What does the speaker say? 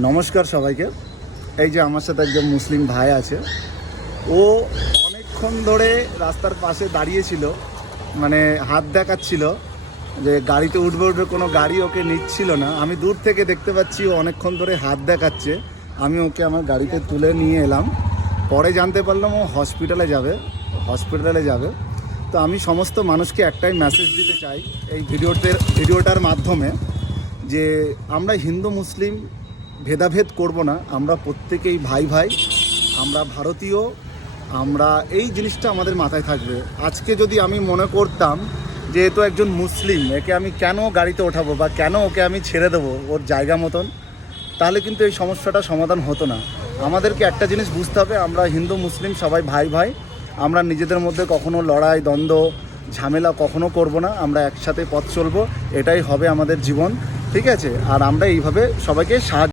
নমস্কার সবাইকে। এই যে আমার সাথে একজন মুসলিম ভাই আছে, ও অনেকক্ষণ ধরে রাস্তার পাশে দাঁড়িয়েছিল, মানে হাত দেখাচ্ছিল যে গাড়িতে উঠবে উঠবে, কোনো গাড়ি ওকে নিচ্ছিল না। আমি দূর থেকে দেখতে পাচ্ছি ও অনেকক্ষণ ধরে হাত দেখাচ্ছে। আমি ওকে আমার গাড়িতে তুলে নিয়ে এলাম। পরে জানতে পারলাম ও হসপিটালে যাবে। তো আমি সমস্ত মানুষকে একটাই মেসেজ দিতে চাই এই ভিডিওটার মাধ্যমে, যে আমরা হিন্দু মুসলিম ভেদাভেদ করব না, আমরা প্রত্যেকেই ভাই ভাই, আমরা ভারতীয়, আমরা এই জিনিসটা আমাদের মাথায় থাকবে। আজকে যদি আমি মনে করতাম যে এ তো একজন মুসলিম, একে আমি কেন গাড়িতে ওঠাবো বা কেন ওকে আমি ছেড়ে দেবো ওর জায়গা মতন, তাহলে কিন্তু এই সমস্যাটা সমাধান হতো না। আমাদেরকে একটা জিনিস বুঝতে হবে, আমরা হিন্দু মুসলিম সবাই ভাই ভাই, আমরা নিজেদের মধ্যে কখনো লড়াই দ্বন্দ্ব ঝামেলা কখনো করব না, আমরা একসাথে পথ চলবো, এটাই হবে আমাদের জীবন, ঠিক আছে? আর আমরা এইভাবে সবাইকে সাহায্য